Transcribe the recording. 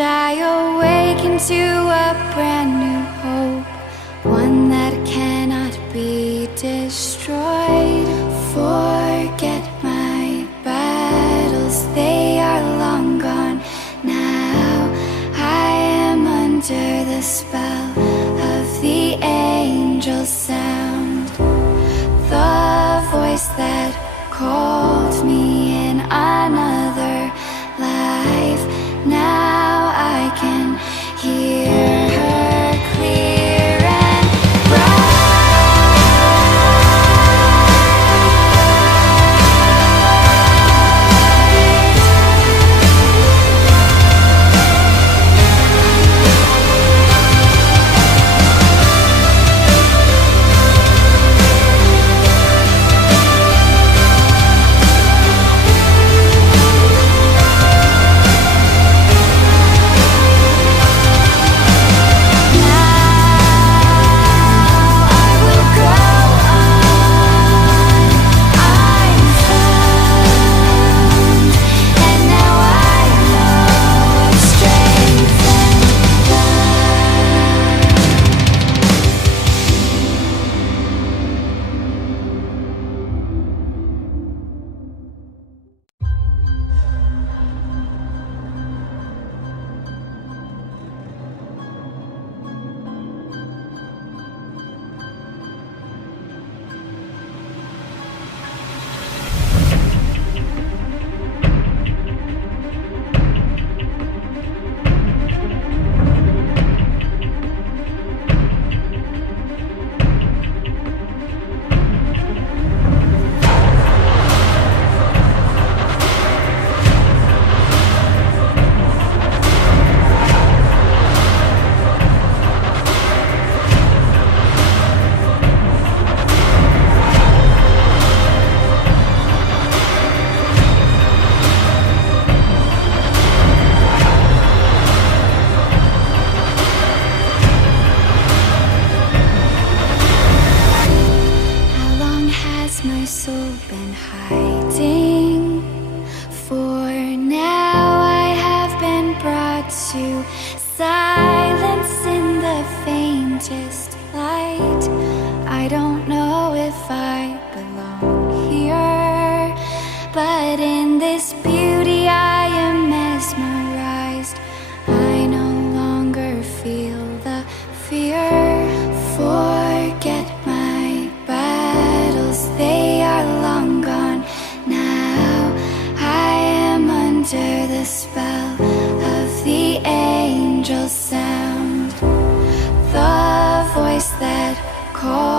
I awaken to a brand new hope, one that cannot be destroyed. Forget my battles, they are long gone now. I am under the spell of the angel's sound, the voice that called me in another life. Now I can hear her clear and bright. My soul been hiding? For now I have been brought to silence in the faintest light. I don't know if I belong here, but in this beauty I am mesmerized. I no longer feel the fear. Forget my battles, they are long gone now. I am under the spell of the angel's sound, the voice that calls